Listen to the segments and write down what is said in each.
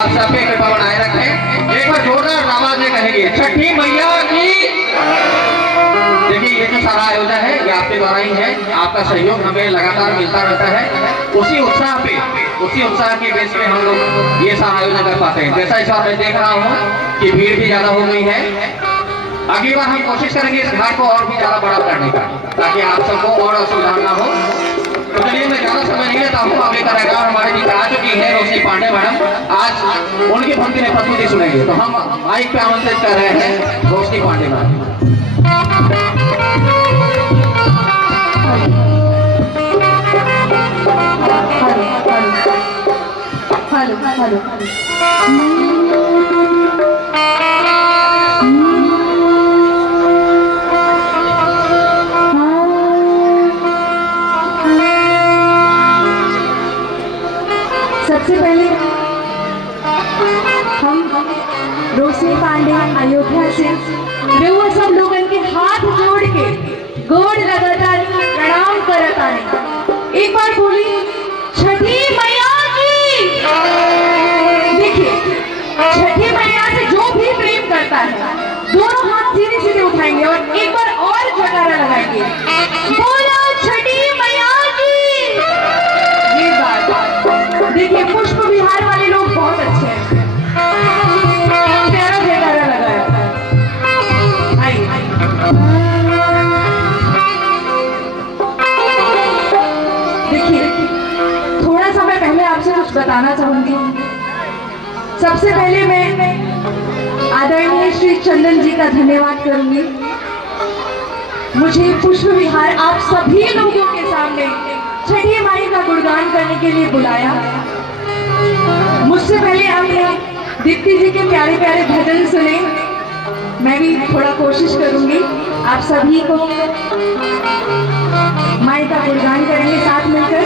आप सब पे कृपा बनाए रखें। एक बार जोरदार आवाज में कहेंगे छठी मैया की। देखिए ये जो सारा आयोजन है ये आपके द्वारा ही है, आपका सहयोग हमें लगातार मिलता रहता है। उसी उत्साह के बेस पे हम लोग ये सारा आयोजन कर पाते हैं। जैसा इस बार मैं देख रहा हूँ कि भीड़ भी ज्यादा हो गई है। अगली बार हम कोशिश करेंगे इस घाट को और भी ज्यादा बड़ा करने का, ताकि आप सबको और असुविधा ना हो। तो चलिए मैं ज्यादा समय नहीं लेता हूँ। अगले कलाकार हमारे बीच आ चुकी है रोशनी पांडे मैडम, आज उनकी भक्ति में प्रस्तुति सुनेंगे। तो हम माइक पे आमंत्रित कर रहे हैं रोशनी पांडे मैडम। सबसे पहले हम रोशनी पांडे अयोध्या से रउआ सब लोगन के हाथ जोड़ के गोड़ लगातार प्रणाम करत आए। एक बार बोली छठी मैया की। देखिए छठी मैया से जो भी प्रेम करता है दोनों हाथ सीधे सीधे उठाएंगे और एक बार और जयकारा लगाएंगे, बोलो छठी मैया की। ये बात देखिए पुष्प विहार वाले लोग बहुत अच्छे हैं, प्यारा जयकारा लगाया। आइए देखिए थोड़ा सा मैं पहले आपसे कुछ बताना चाहूंगी। सबसे पहले मैं आदरणीय श्री चंदन जी का धन्यवाद करूंगी, मुझे पुष्प विहार आप सभी लोगों के सामने छठी माई का गुणगान करने के लिए बुलाया। मुझसे पहले आपने दीप्ति जी के प्यारे प्यारे भजन सुने, मैं भी थोड़ा कोशिश करूंगी आप सभी को माई का गुणगान करेंगे साथ मिलकर।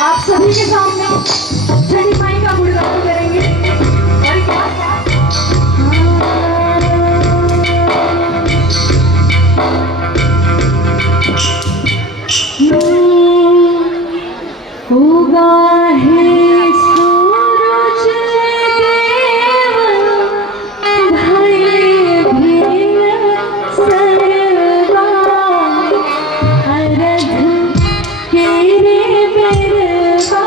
आप सभी के सामने छठी माई का गुणगान करेंगे। उगा है सूरज देव भले भिन्न सरवा अर्घ केरे बेरवा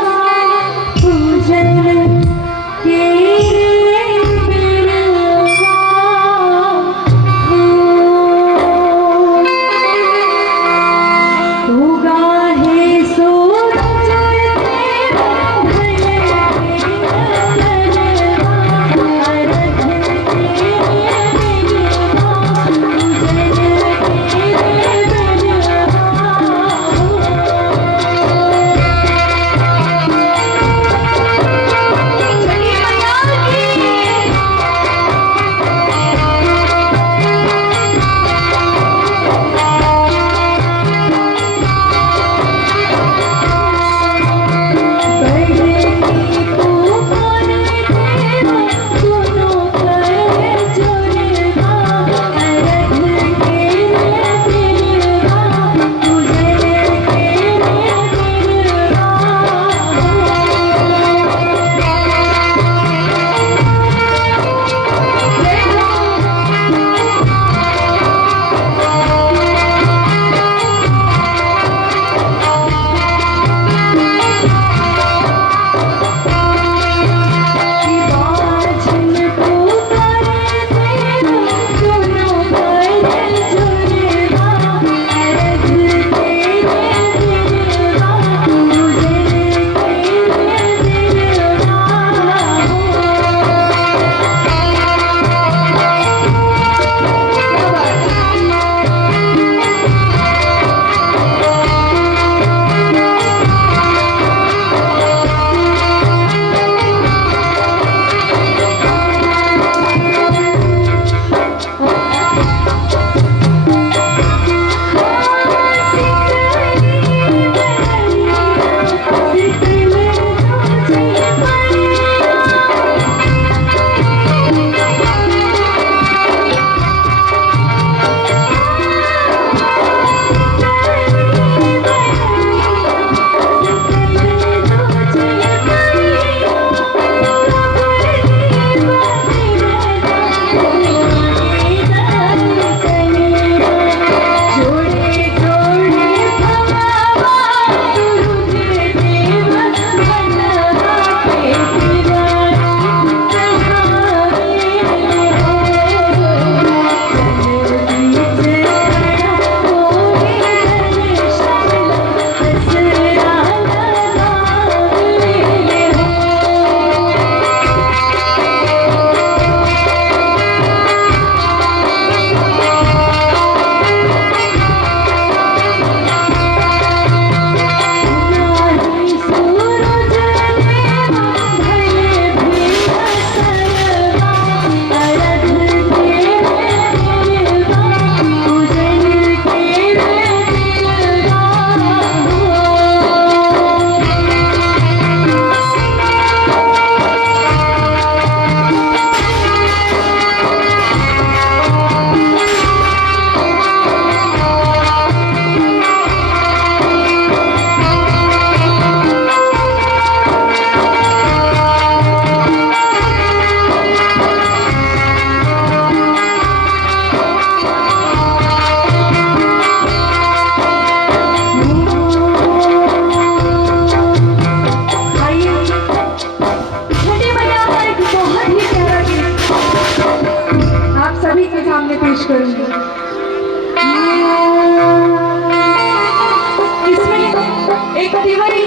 एक तिवरी,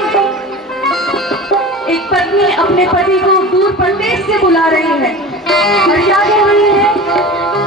एक पत्नी अपने पति को दूर परदेश से बुला रही है और क्या कह रही है?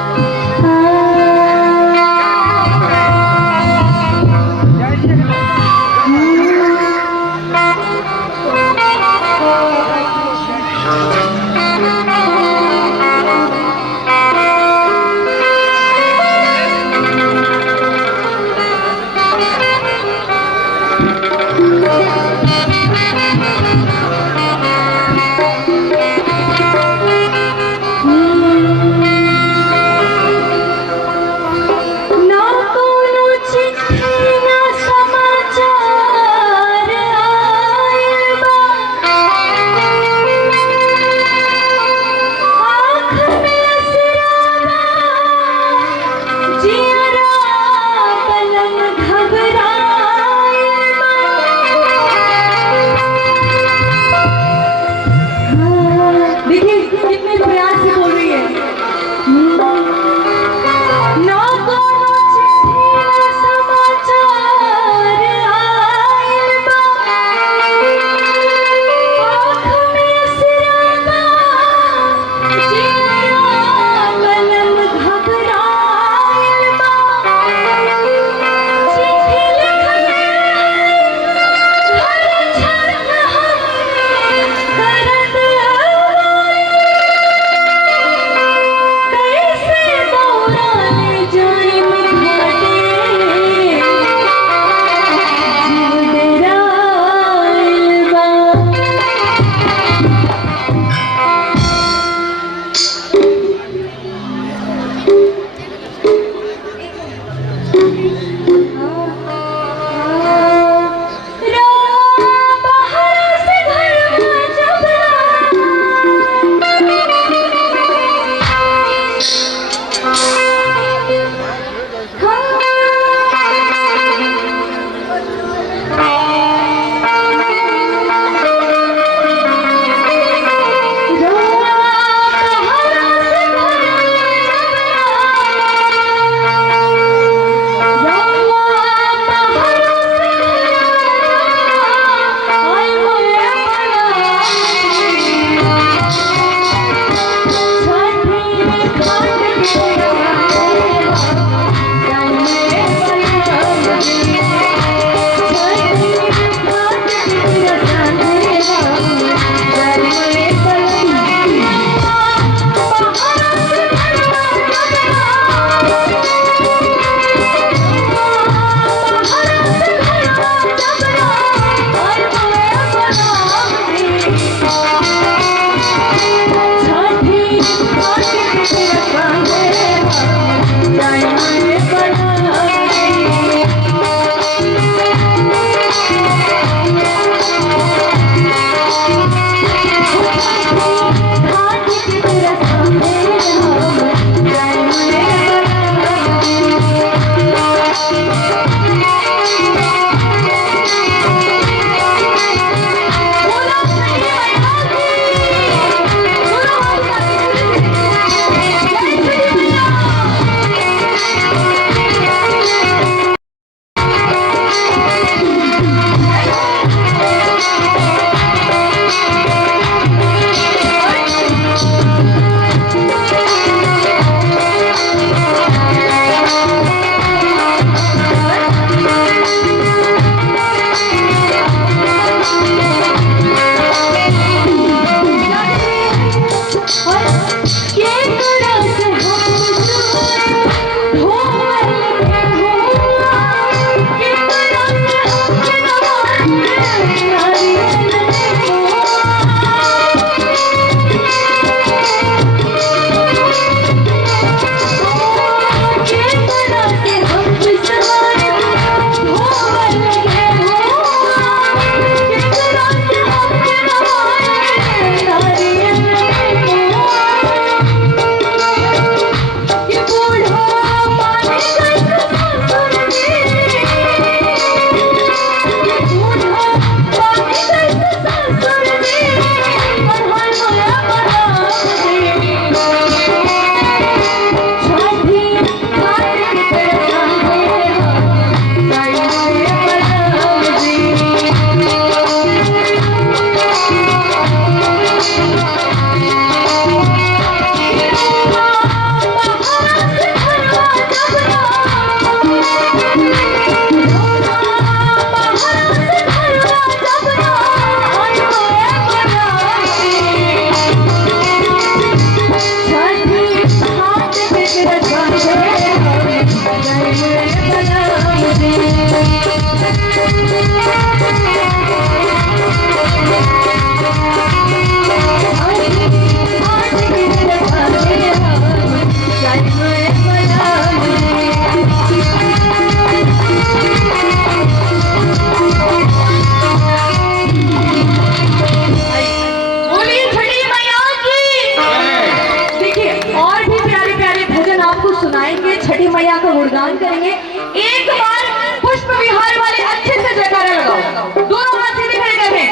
करेंगे। एक बार पुष्प विहार वाले अच्छे से जयकारा लगाओ, दोनों हाथ सीधे खड़े कर हैं,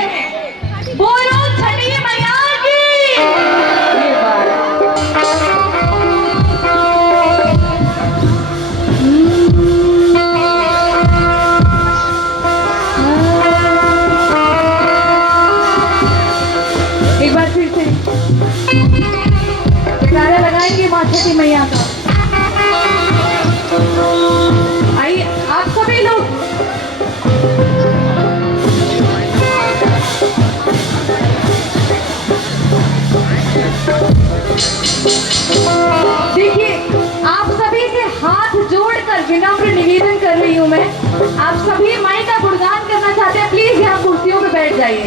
बोलो छठी मैया की। ये बात एक बार फिर से जयकारा लगाएंगे माँ छठी मैया का। आइए आप सभी लोग देखिए, आप सभी से हाथ जोड़कर विनम्र निवेदन कर रही हूँ मैं। आप सभी माई का गुणगान करना चाहते हैं, प्लीज यहाँ कुर्सियों पे बैठ जाइए,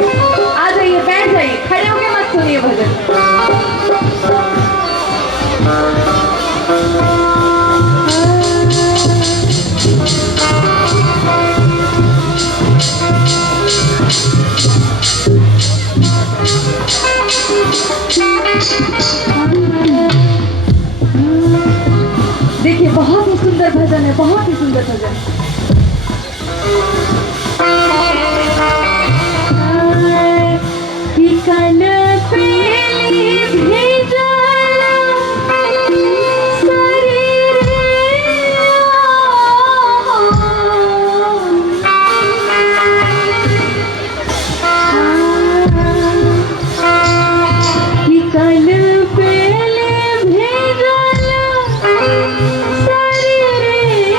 आ जाइए, बैठ जाइए, खड़े होके मत सुनिए भजन। देखिए, बहुत ही सुंदर भजन है, बहुत ही सुंदर भजन। कल पेली भेजल शरीर कल पेले भेजल शरीर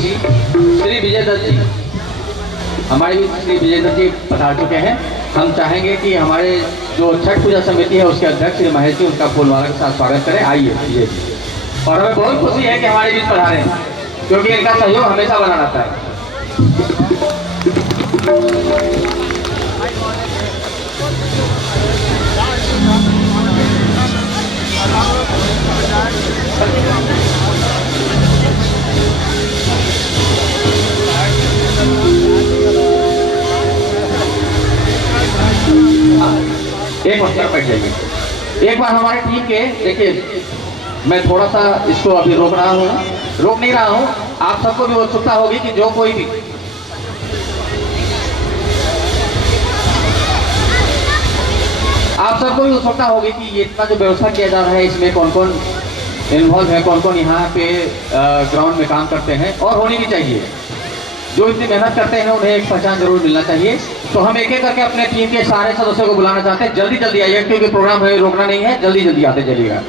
जी श्री विजय दत्त जी, हमारे बीच श्री विजय दत्त जी पधार चुके हैं। हम चाहेंगे कि हमारे जो छठ पूजा समिति है उसके अध्यक्ष श्री महेश जी उनका फूलमाला के साथ स्वागत करें। आइए विजय जी। और हमें बहुत खुशी है कि हमारे बीच पधारे हैं, क्योंकि इनका सहयोग हमेशा बना रहता है। एक बार बैठ जाइए। एक बार हमारे टीम के देखिए, मैं थोड़ा सा इसको अभी रोक नहीं रहा हूँ। आप सबको भी उत्सुकता होगी कि जो कोई भी आप सबको भी उत्सुकता होगी कि ये इतना जो व्यवस्था किया जा रहा है इसमें कौन कौन इन्वॉल्व है, कौन कौन यहाँ पे ग्राउंड में काम करते हैं, और होनी भी चाहिए। जो इतनी मेहनत करते हैं उन्हें एक पहचान जरूर मिलना चाहिए। तो हम एक एक करके अपने टीम के सारे सदस्यों को बुलाना चाहते हैं। जल्दी जल्दी आइए, क्योंकि प्रोग्राम है, रोकना नहीं है, जल्दी जल्दी आते चलिएगा।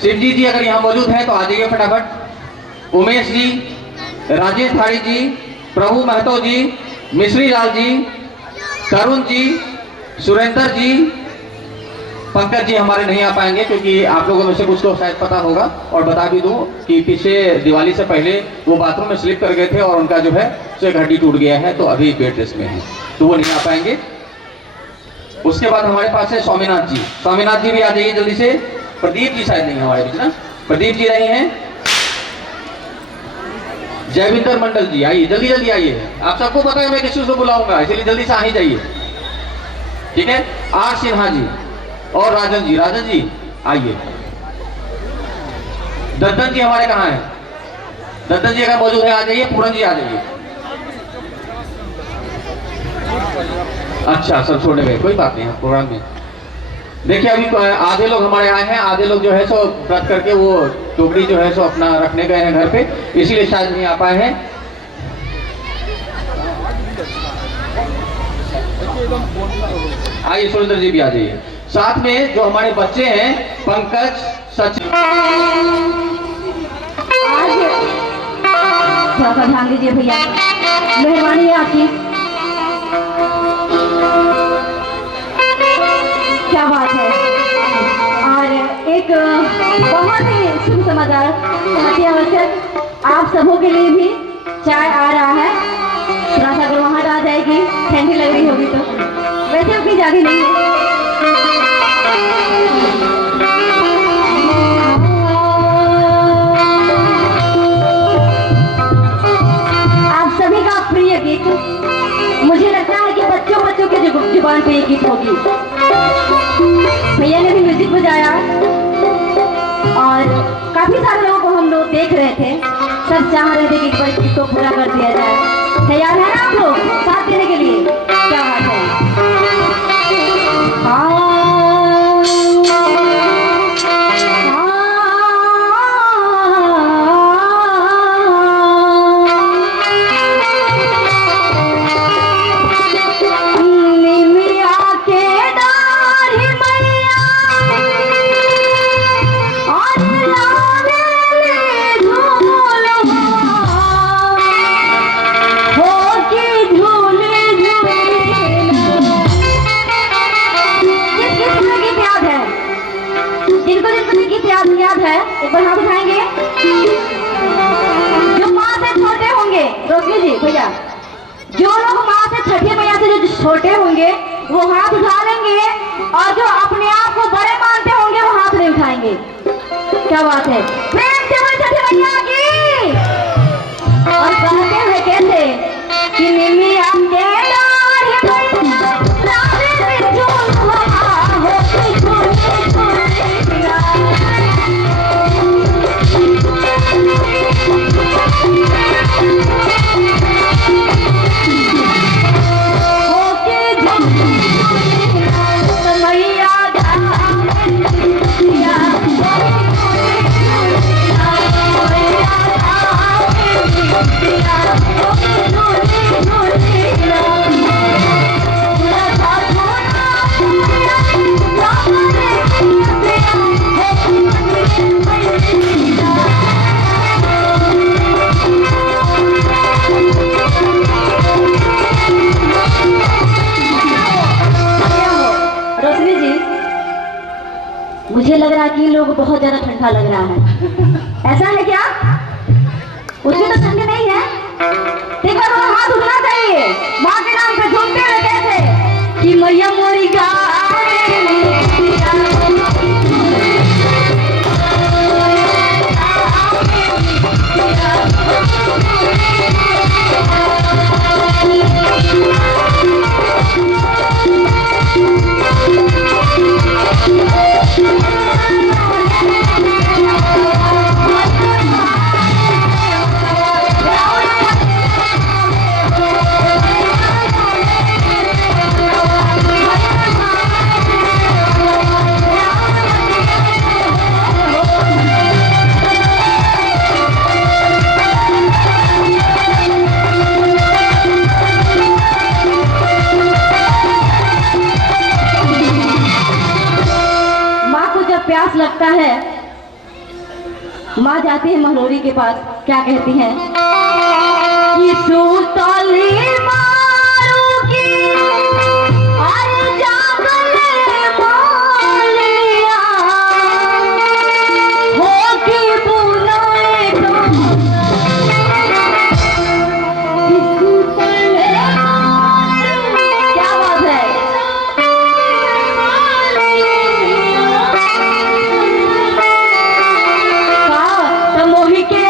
शिवजी जी अगर यहाँ मौजूद है तो आ जाइए फटाफट। उमेश जी, राजेश थाड़ी जी, प्रभु महतो जी, मिश्री लाल जी, तरुण जी, सुरेंद्र जी, पंकज जी हमारे नहीं आ पाएंगे, क्योंकि आप लोगों में से कुछ को शायद पता होगा। और बता भी दूं कि पीछे दिवाली से पहले वो बाथरूम में स्लिप कर गए थे और उनका जो है एक हड्डी टूट गया है, तो अभी बेड रेस्ट में है, तो वो नहीं आ पाएंगे। उसके बाद हमारे पास है स्वामीनाथ जी भी आ जाइए जल्दी से। प्रदीप जी शायद नहीं हमारे बीच ना, प्रदीप जी नहीं है। जयविंदर मंडल जी आइए, जल्दी जल्दी आइए। आप सबको पता है मैं किसी को बुलाऊंगा, इसलिए जल्दी से आ ही जाइए, ठीक है। आर सिन्हा जी और राजन जी आइए। दत्तन जी हमारे कहाँ हैं? दत्तन जी अगर मौजूद है आ जाइए। पूरन जी आ जाइए। अच्छा सब छोड़ने गए, कोई बात नहीं, प्रोग्राम में देखिए अभी आधे लोग हमारे आए हैं, आधे लोग जो है सो व्रत करके वो टोकरी जो है सो अपना रखने गए हैं घर पे, इसीलिए शायद नहीं आ पाए हैं। आइए सुरेंद्र जी भी आ जाइए। साथ में जो हमारे बच्चे हैं पंकज, सचिन, थोड़ा ध्यान दीजिए भैया, मेहरबानी है आपकी। क्या बात है। और एक बहुत ही शुभ समाचार, बहुत ही आवश्यक आप सबों के लिए भी चाय आ रहा है। थोड़ा सा अगर वहां आ जाएगी, ठंडी लग रही होगी तो, वैसे अपनी जाती नहीं है। आप सभी का प्रिय गीत, मुझे लगता है कि बच्चों के जुबान पे ये गीत होगी। भैया ने भी म्यूजिक बजाया और काफी सारे लोगों को हम लोग देख रहे थे, सब चाह रहे थे कि एक बार गीत को पूरा कर दिया जाए। तैयार है ना आप लोग साथ देने के लिए? क्या बात है। याद है एक बार हाथ उठाएंगे। जो माँ से छोटे होंगे, रोशनी जी भैया, जो लोग माँ से छठी मैया से जो छोटे होंगे वो हाथ उठा लेंगे, और जो अपने आप को बड़े मानते होंगे वो हाथ नहीं उठाएंगे। क्या बात है। प्रेम से बोल छठी मैया की। और कहते हैं कैसे कि निमी आपके Oh, कि इन लोगों को बहुत ज्यादा ठंडा लग रहा है। ऐसा है क्या? उसमें तो ठंडी नहीं है। एक बार वो हाथ उठना चाहिए माँ के नाम पे झूमते हुए कैसे कि मैया मोरी प्यास लगता है, माँ जाती है महलोरी के पास, क्या कहती है कि सूतली मारूंगी अरे जागले मालिया होगी बुलाए क्या बात है। मोही के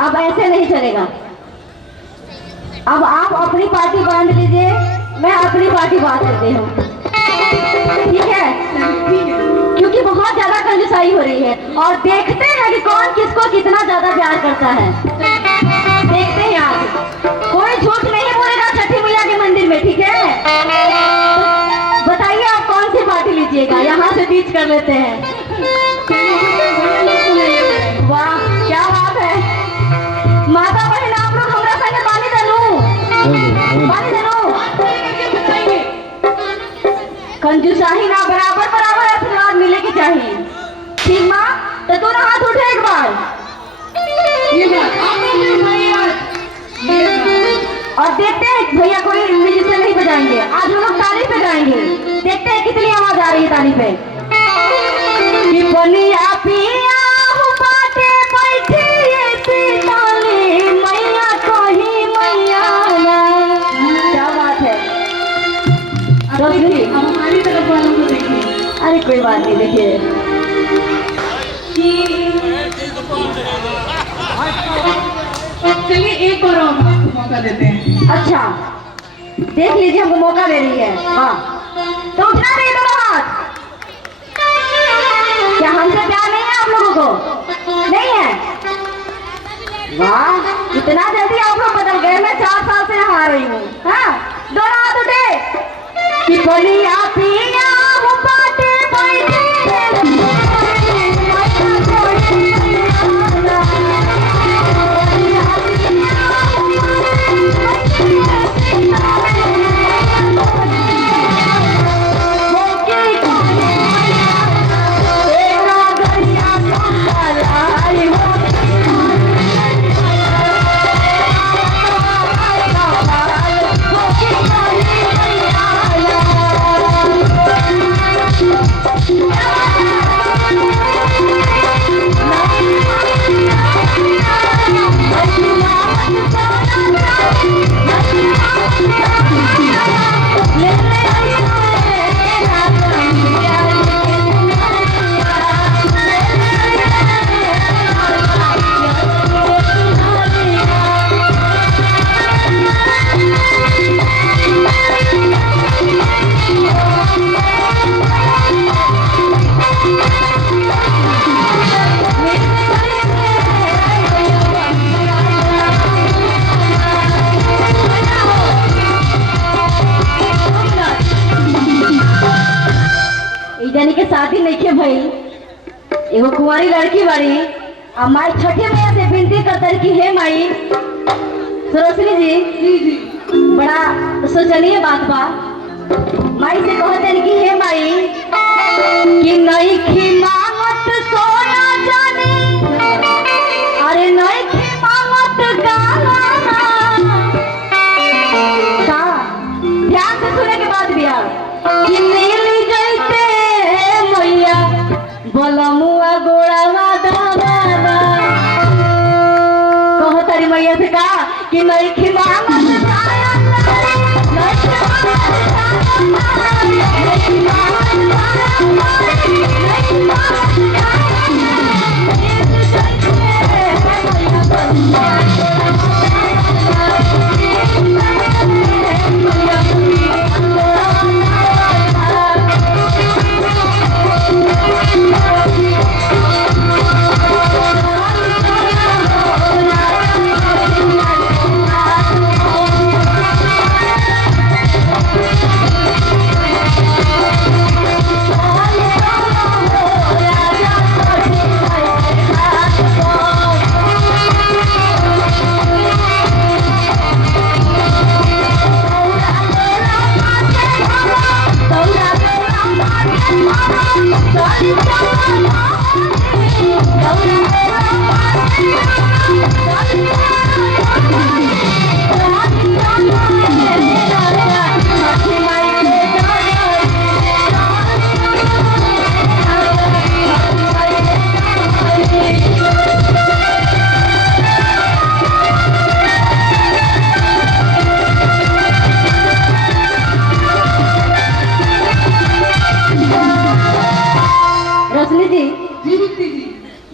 अब ऐसे नहीं चलेगा। अब आप अपनी पार्टी बांध लीजिए, मैं अपनी पार्टी बांध लेती हूँ, ठीक है? क्योंकि बहुत ज्यादा कंजूसाई हो रही है और देखते हैं कि कौन किसको कितना ज्यादा प्यार करता है। देखते हैं आज कोई झूठ नहीं बोलेगा छठी मैया के मंदिर में, ठीक है? बताइए आप कौन सी पार्टी लीजिएगा, यहाँ से बीच कर लेते हैं। वाह क्या बात है, माता बहन आप लोग हमारा संग पानी देनो कंजूसाही ना, बराबर बराबर आशीर्वाद मिले की चाहिए, ठीक माँ? तो तू ना हाथ उठे एक बार और देखते हैं भैया कोई म्यूजिशियन नहीं बजाएंगे, आज हम लोग ताली पे गाएंगे, देखते हैं कितनी आवाज आ रही है ताली पे। कि बनिया पिया बाटे बैठी मैया कही मैया ना, क्या बात है। हमारी तरफ वालों को देखिए। अरे कोई बात नहीं, देखिए चलिए एक और मौका देते हैं। अच्छा देख लीजिए, हमको मौका दे रही है। हाँ तो उठना नहीं दोनों हाथ। क्या हमसे प्यार नहीं है आप लोगों को? नहीं है? वाह इतना जल्दी आप लोग बदल गए, मैं 4 साल से यहाँ आ रही हूँ। हाँ दोनों हाथ उठे कि बनिया पिया बाटे बैठी शादी नहीं के भाई, एगो कुंवारी लड़की बाड़ी। आ माई छठे मैया से विनती करता कि हे माई सरोसनी जी बड़ा सोचनीय बात बा। माई से कहते कि हे माई कि नहीं खी मांगत सोना जाने, अरे नहीं खी मांगत गाना का। ध्यान से सुने के बाद बिया कि नीली जैसे मैया बलमुआ गोड़ावा दादा कहो तारी मैया से का कि नहीं खी मांगत गाना, नहीं खी मांगत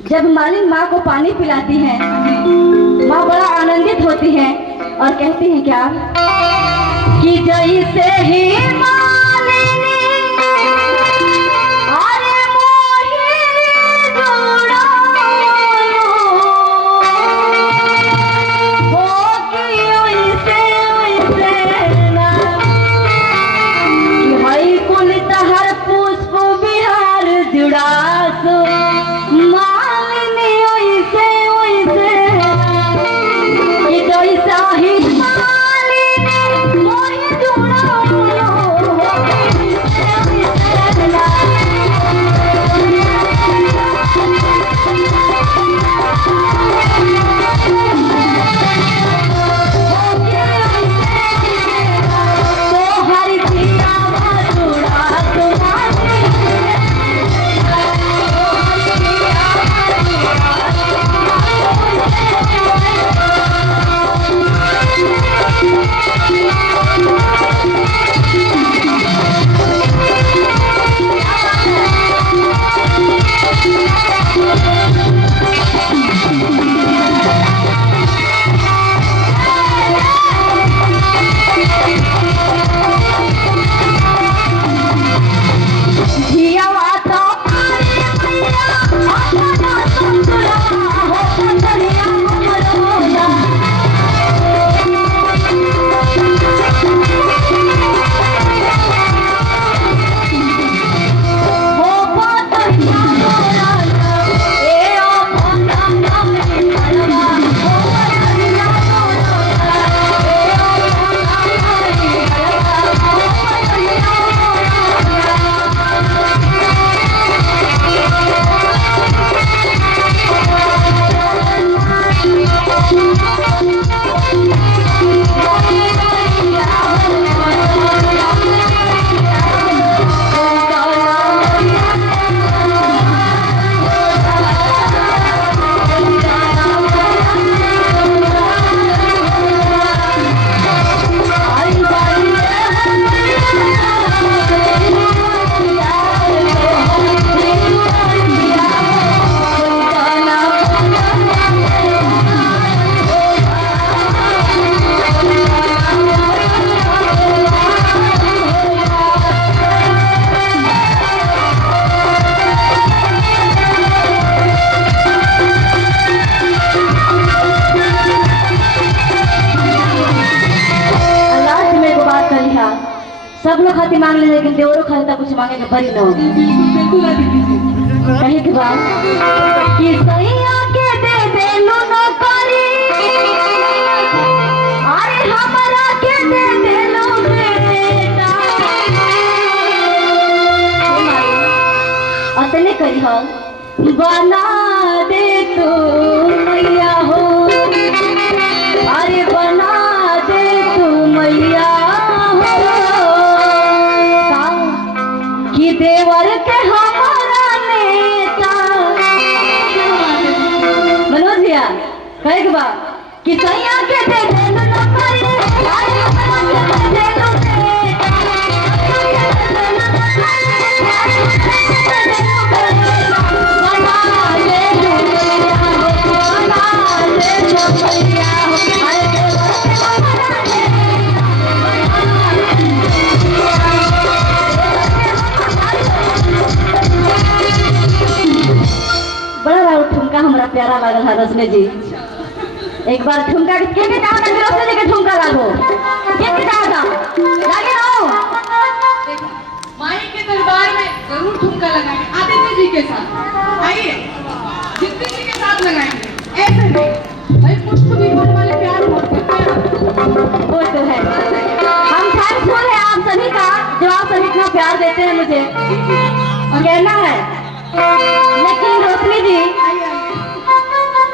जब मालिन माँ को पानी पिलाती है, माँ बड़ा आनंदित होती है और कहती है क्या कि जैसे ही मालिनी अरे मोहिनी जोड़ा हो कि वैसे वैसे ना कि हई कुल तहर पुष्प बिहार जुड़ा सो सब लोग खाती मांग ले, लेकिन देवरो खाती कुछ मांगे के बड़ी न होगी। बिल्कुल ला दीजिए। कहीं के बाद कि सैया के दे दे लो नौकरी, अरे हमारा के दे दे लो बेटा। अतने करी हो बना दे तो मैया हो, अरे बना दे तू मैया हो। कि देवर के हमारा नेता मनोज भैया कहे के बा कि सैया के दे दे लो नौकरी, अरे हमारा के दे दे लो बेटा। बना दे तू मैया हो, बना दे तू मैया हो, अरे देवर के हमारा बड़ा राव ठुमका हमरा प्यारा लागल है रश्मि जी। एक बार ठुमका के कहा था रश्मि जी के ठुमका लागो के कहा था लागे रहो। माई के दरबार में जरूर ठुमका लगाएंगे आदित्य जी के साथ। आइए जितनी जी के साथ लगाएंगे ऐसे नहीं भाई पुष्प विमान वाले प्यार बहुत करते हैं। वो तो है, हम थैंकफुल है आप सभी का जो आप सभी इतना प्यार देते हैं मुझे और कहना है। लेकिन रोशनी जी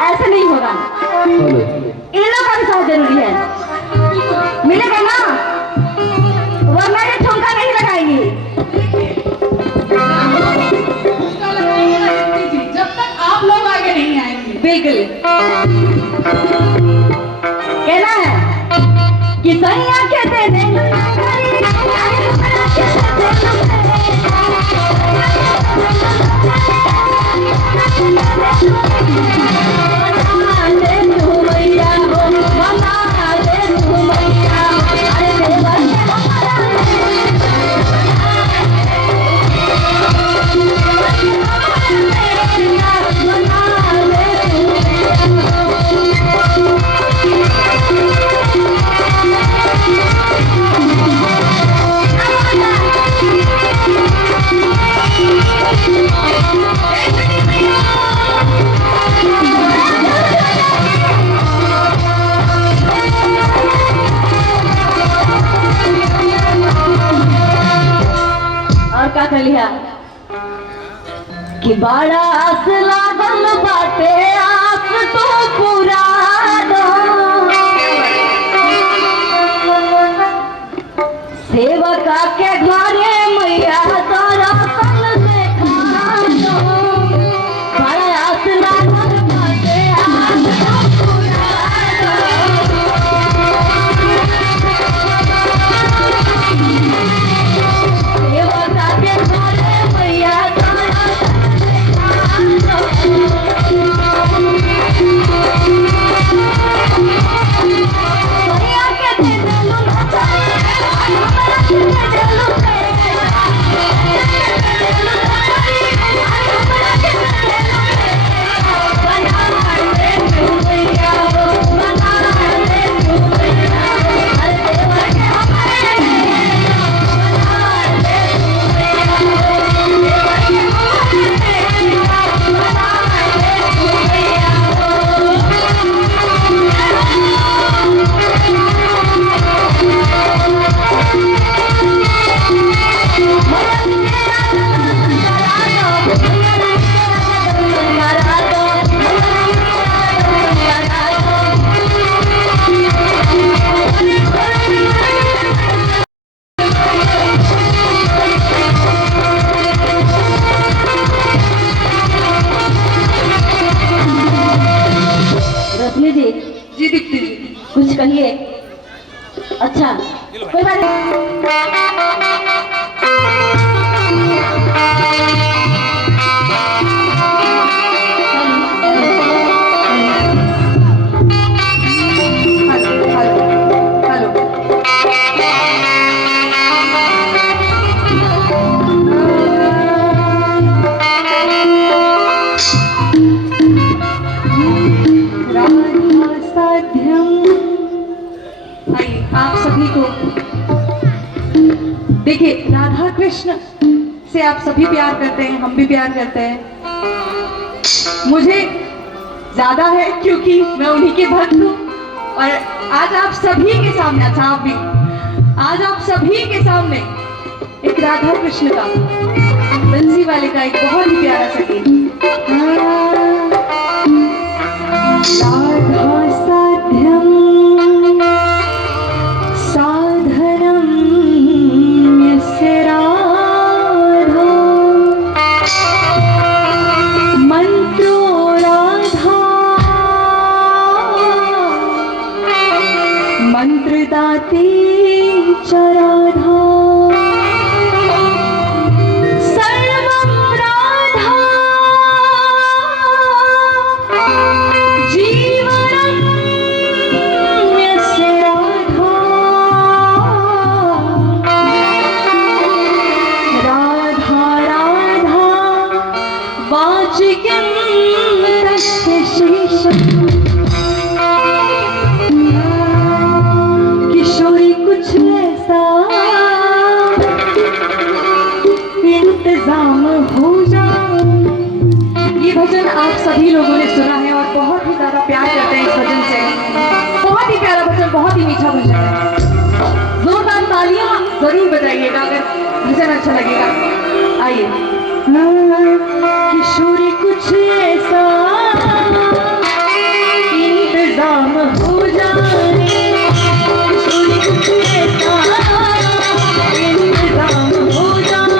ऐसे नहीं होगा, इन लोग का भी साथ जरूरी है, मिलेगा ना, वरना ये ठुमका नहीं लगाएंगी। ठुमका लगाएंगे आदित्य जी जब तक आप लोग आगे नहीं आएंगे। बिल्कुल कहना है कि सैया के दे दे लो नौकरी, अरे हमारा के दे दे लो बना दे तू मैया हो, बना दे तू मैया हो, अरे देवर के हमारा बना दे और का कर लिया कि बड़ा आस लागल बाटे आस तो पूरा दो, सेवका के घरे मैया दर्शन देखा दो। बड़ा आस लागल बाटे आस तो पूरा दो, सेवका के घरे मैया दर्शन देखा दो। सैया के दे दे लो नौकरी, हमारा के दे दे लो बेटा। हमारा के दे दे लो बेटा। बना दे तू मैया हो, बना दे तू मैया हो, अरे देवर के हमारे बना दे तू मैया हो, देवर के हमारे बना दे तू मैया रश्मि जी जी दीप्ति जी कुछ कहिए। अच्छा कोई बात नहीं। देखिए राधा कृष्ण से आप सभी प्यार करते हैं, हम भी प्यार करते हैं। मुझे ज्यादा है क्योंकि मैं उन्हीं के भक्त हूँ। और आज आप सभी के सामने, अच्छा आप भी, आज आप सभी के सामने एक राधा कृष्ण का, बंसी वाले का एक बहुत ही प्यारा सा गीत। राधा साध्यम साधनम यस्य राधा मंत्रो राधा मंत्रदाते च राधा सर्वं राधा जीवनं यस्य राधा राधा राधा वाचिकं तस्य शेषम् किशोरी कुछ ऐसा इंतजाम हो जाए। ये भजन आप सभी लोगों ने सुना है और बहुत ही ज्यादा प्यार करते हैं इस भजन से। बहुत ही प्यारा भजन, बहुत ही मीठा भजन है। जोरदार तालियां जरूर बजाइएगा अगर भजन अच्छा लगेगा। आइए। किशोरी कुछ ऐसा इंतजाम हो जाए, किशोरी कुछ ऐसा इंतजाम हो जाए।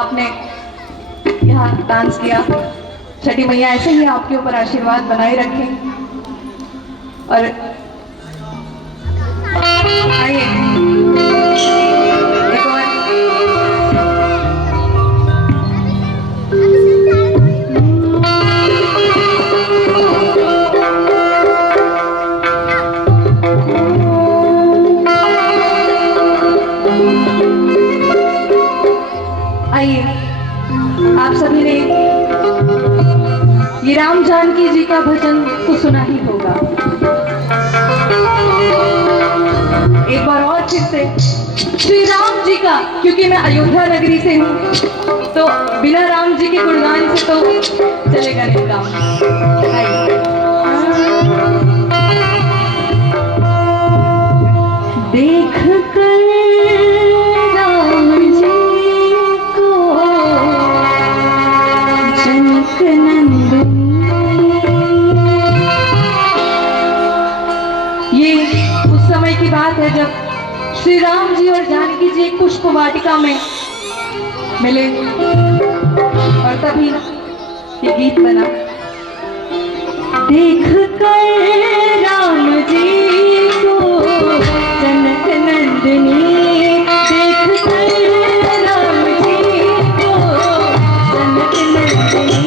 आपने यहाँ डांस किया। छठी मैया ऐसे ही आपके ऊपर आशीर्वाद बनाए रखें। और आइए एक और आइए, आप सभी ने ये राम जानकी जी का भजन तो सुना ही होगा। एक बार और फिर से श्री राम जी का, क्योंकि मैं अयोध्या नगरी से हूँ तो बिना राम जी के गुणगान से तो चलेगा नहीं काम। देख कर राम जी को जनक नंदन, ये उस समय की बात है जब श्री राम जी और जानकी जी एक पुष्प वाटिका में मिले और तभी ये गीत बना। देख कर राम जी को जनक नंदनी, देख कर राम जी को जनक नंदनी।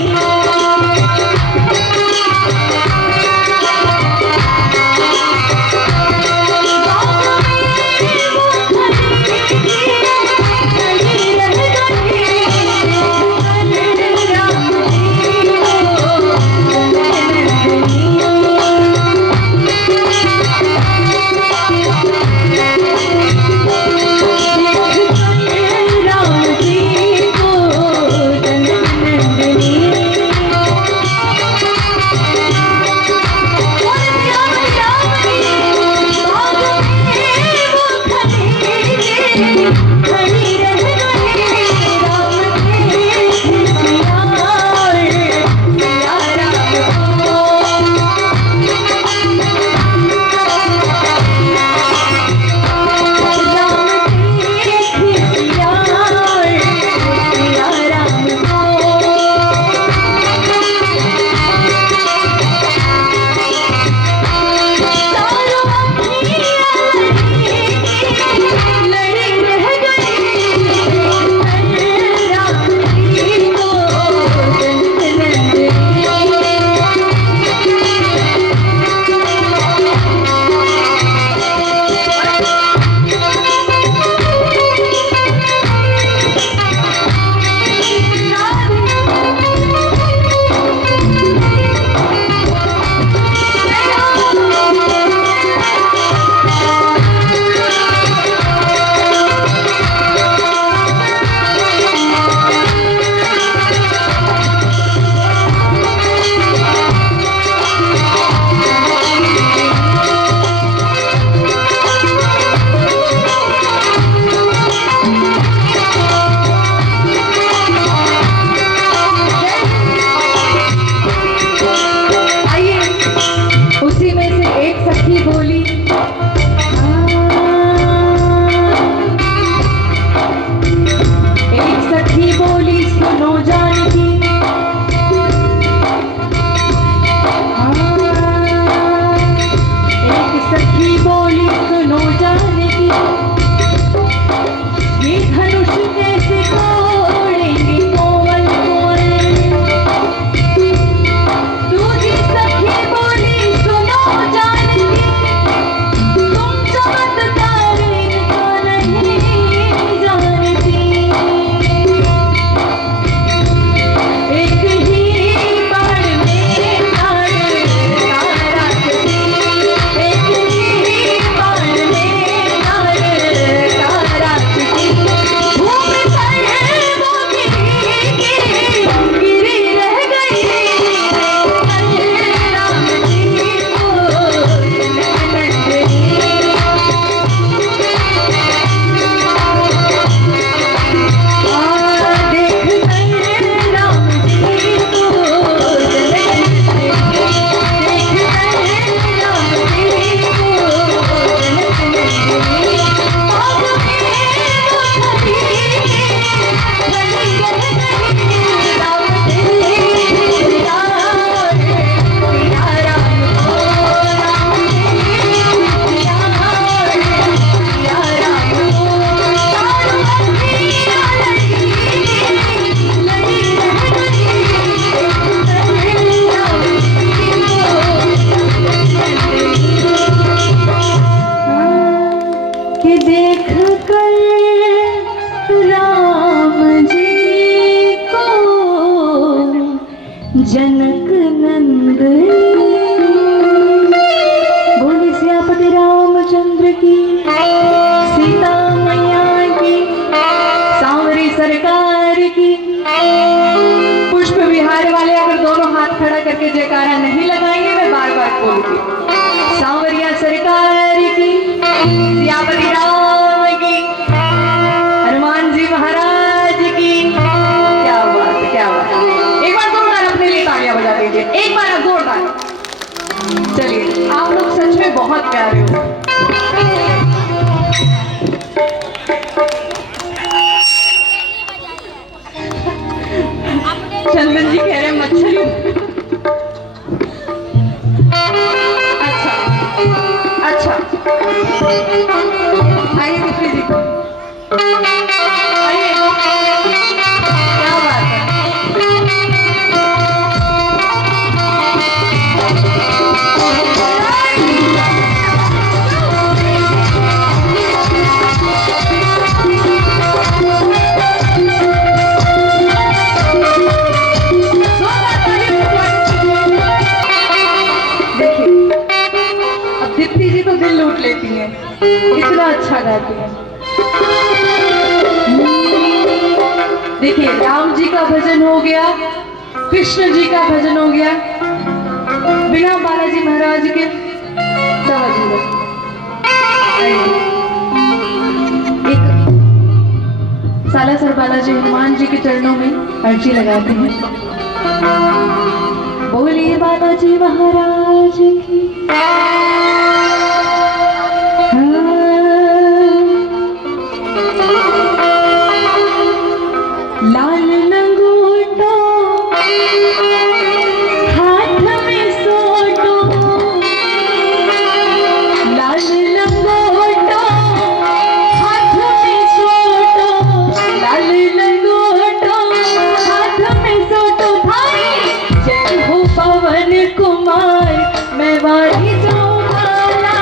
के जयकारा नहीं लगाएंगे, मैं बार बार बोलूंगी। सांवरिया सरकार की, सियापति राम की, हनुमान जी महाराज की। क्या बात है, क्या बात है। एक बार जोरदार अपने लिए तालियां बजा दीजिए, एक बार आप जोरदार। चलिए, आप लोग सच में बहुत प्यारे हो। चंदन जी कह रहे हैं मच्छर। अच्छा अच्छा, आइए दीप्ति जी, आइए। क्या बात है। दीप्ति जी तो दिल लूट लेती हैं, इतना अच्छा गाती हैं। देखिए, राम जी का भजन हो गया, कृष्ण जी का भजन हो गया, बिना बालाजी महाराज के समझ लो। एक सालासर बालाजी हनुमान जी के चरणों में अर्जी लगाते हैं। बोलिए बालाजी महाराज की। लाल लंगोटो हाथ में सोटो, लाल लंगोटो हाथ में सोटो, लाल लंगोटो हाथ में सोटो। भाई जय हो पवन कुमार, मैं वाली जो भाला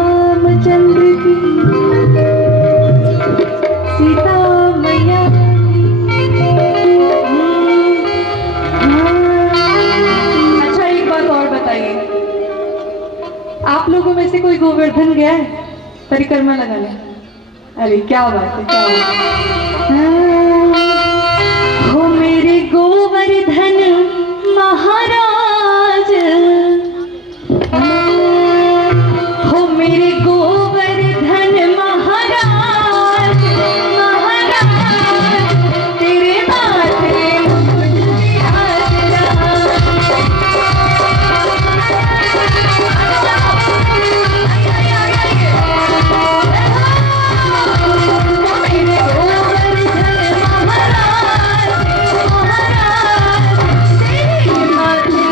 रामचंद्र की सीता मैया अच्छा एक बात और बताइए, आप लोगों में से कोई गोवर्धन गया है परिक्रमा लगाने? अरे क्या बात है, क्या बात है। हो मेरे गोवर्धन महाराज, हो मेरे गोवर्धन महाराज, महाराज तेरे माथे मुकुट बिराजरा। मेरे गोवर्धन महाराज, महाराज तेरे माथे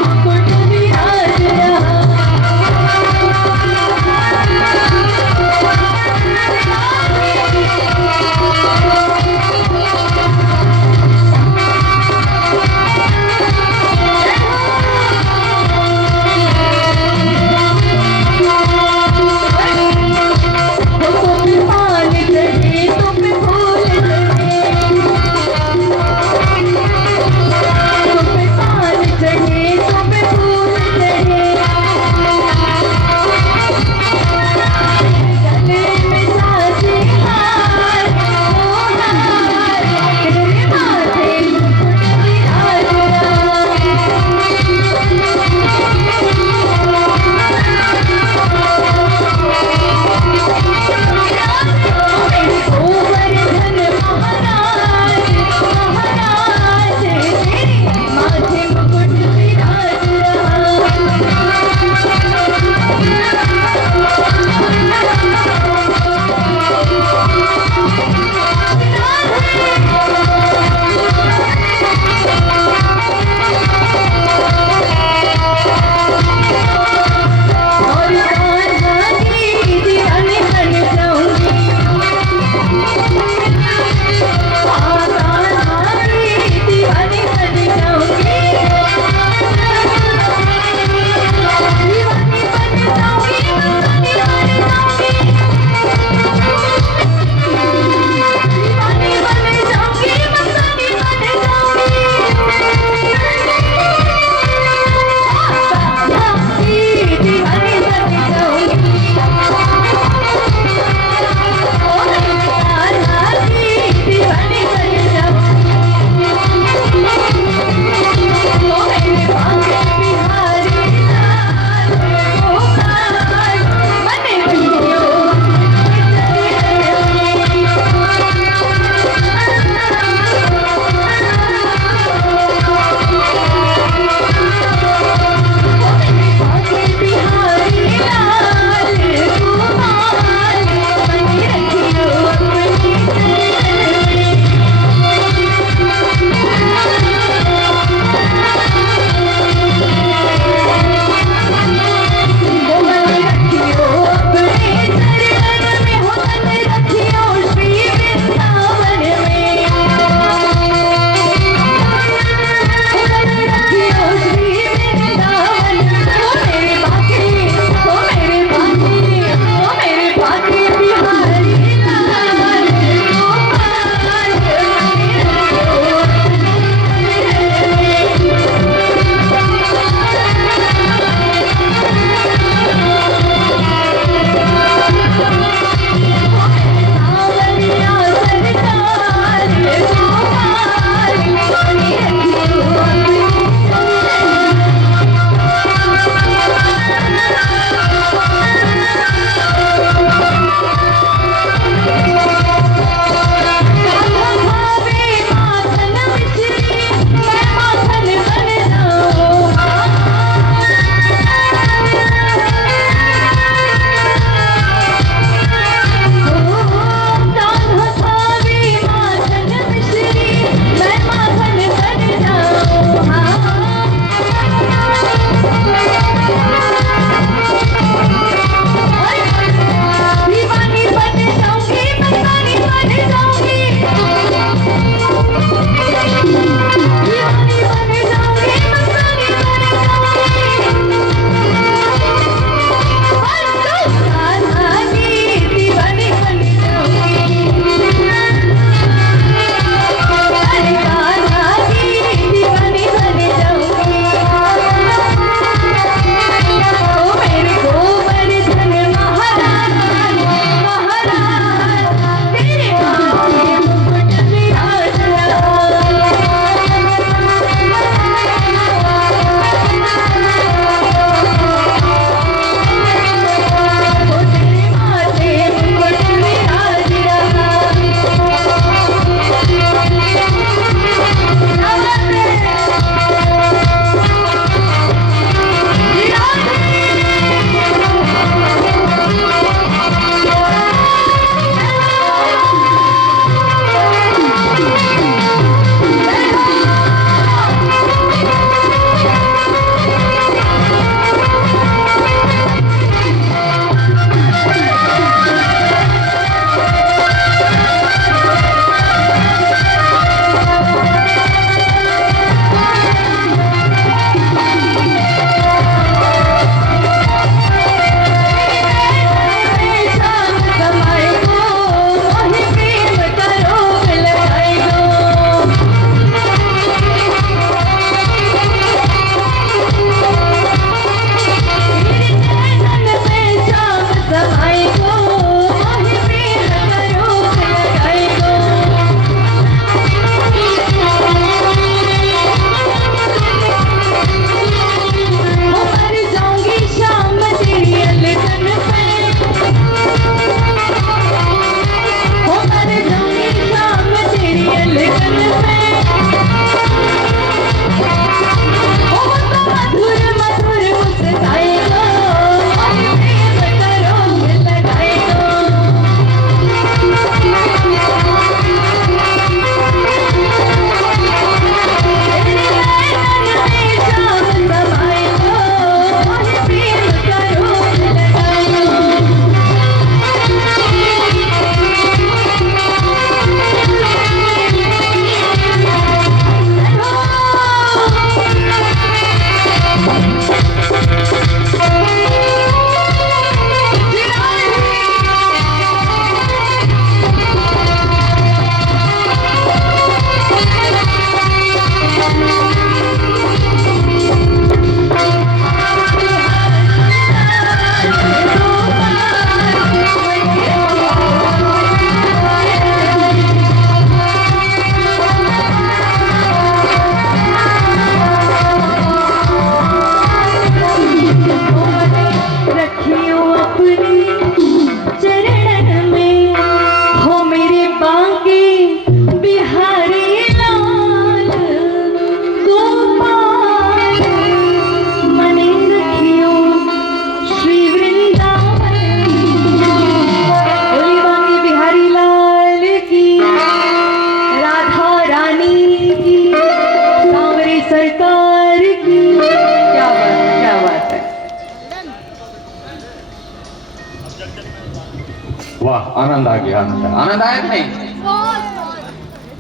वाह, आनंद आ गया, आनंद आया कि नहीं?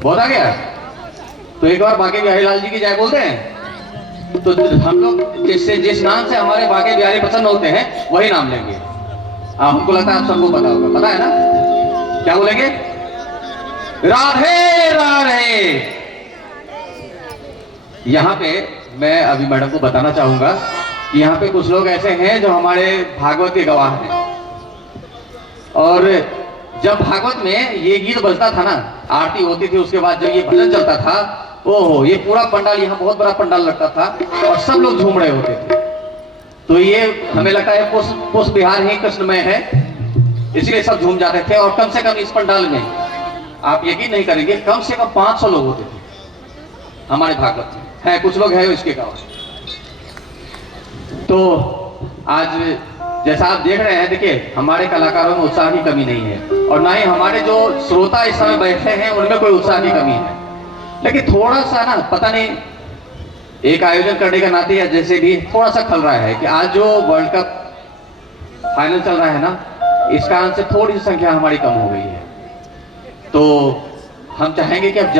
बहुत आ गया। तो एक बार बांके बिहारी लाल जी की जय बोलते हैं। तो हम लोग जिस नाम से हमारे बांके बिहारी पसंद होते हैं वही नाम लेंगे। हमको लगता है आप सबको पता होगा, पता है ना? क्या बोलेंगे? राधे राधे। यहाँ पे मैं अभी मैडम को बताना चाहूंगा कि यहाँ पे कुछ लोग ऐसे हैं जो हमारे भागवत के गवाह हैं। और जब भागवत में ये गीत बजता था ना, आरती होती थी, उसके बाद जब ये भजन चलता था, ओहो, ये पूरा पंडाल, यहाँ बहुत बड़ा पंडाल लगता था और सब लोग झूम रहे होते थे। तो ये हमें लगता है पुष्प बिहार ही कृष्णमय है, इसलिए सब झूम जाते थे। और कम से कम इस पंडाल में आप यकीन नहीं करेंगे, कम से कम 500 लोग होते थे हमारे भागवत में। है कुछ लोग हैं इसके गाँव। तो आज जैसा आप देख रहे हैं, देखिए हमारे कलाकारों में उत्साह की कमी नहीं है और ना ही हमारे जो श्रोता इस समय बैठे हैं उनमें कोई उत्साह की कमी है। लेकिन थोड़ा सा ना, पता नहीं, एक आयोजन करने का नाते या जैसे भी थोड़ा सा खल रहा है कि आज जो वर्ल्ड कप फाइनल चल रहा है ना, इस कारण से थोड़ी सी संख्या हमारी कम हो गई है। तो हम चाहेंगे कि अब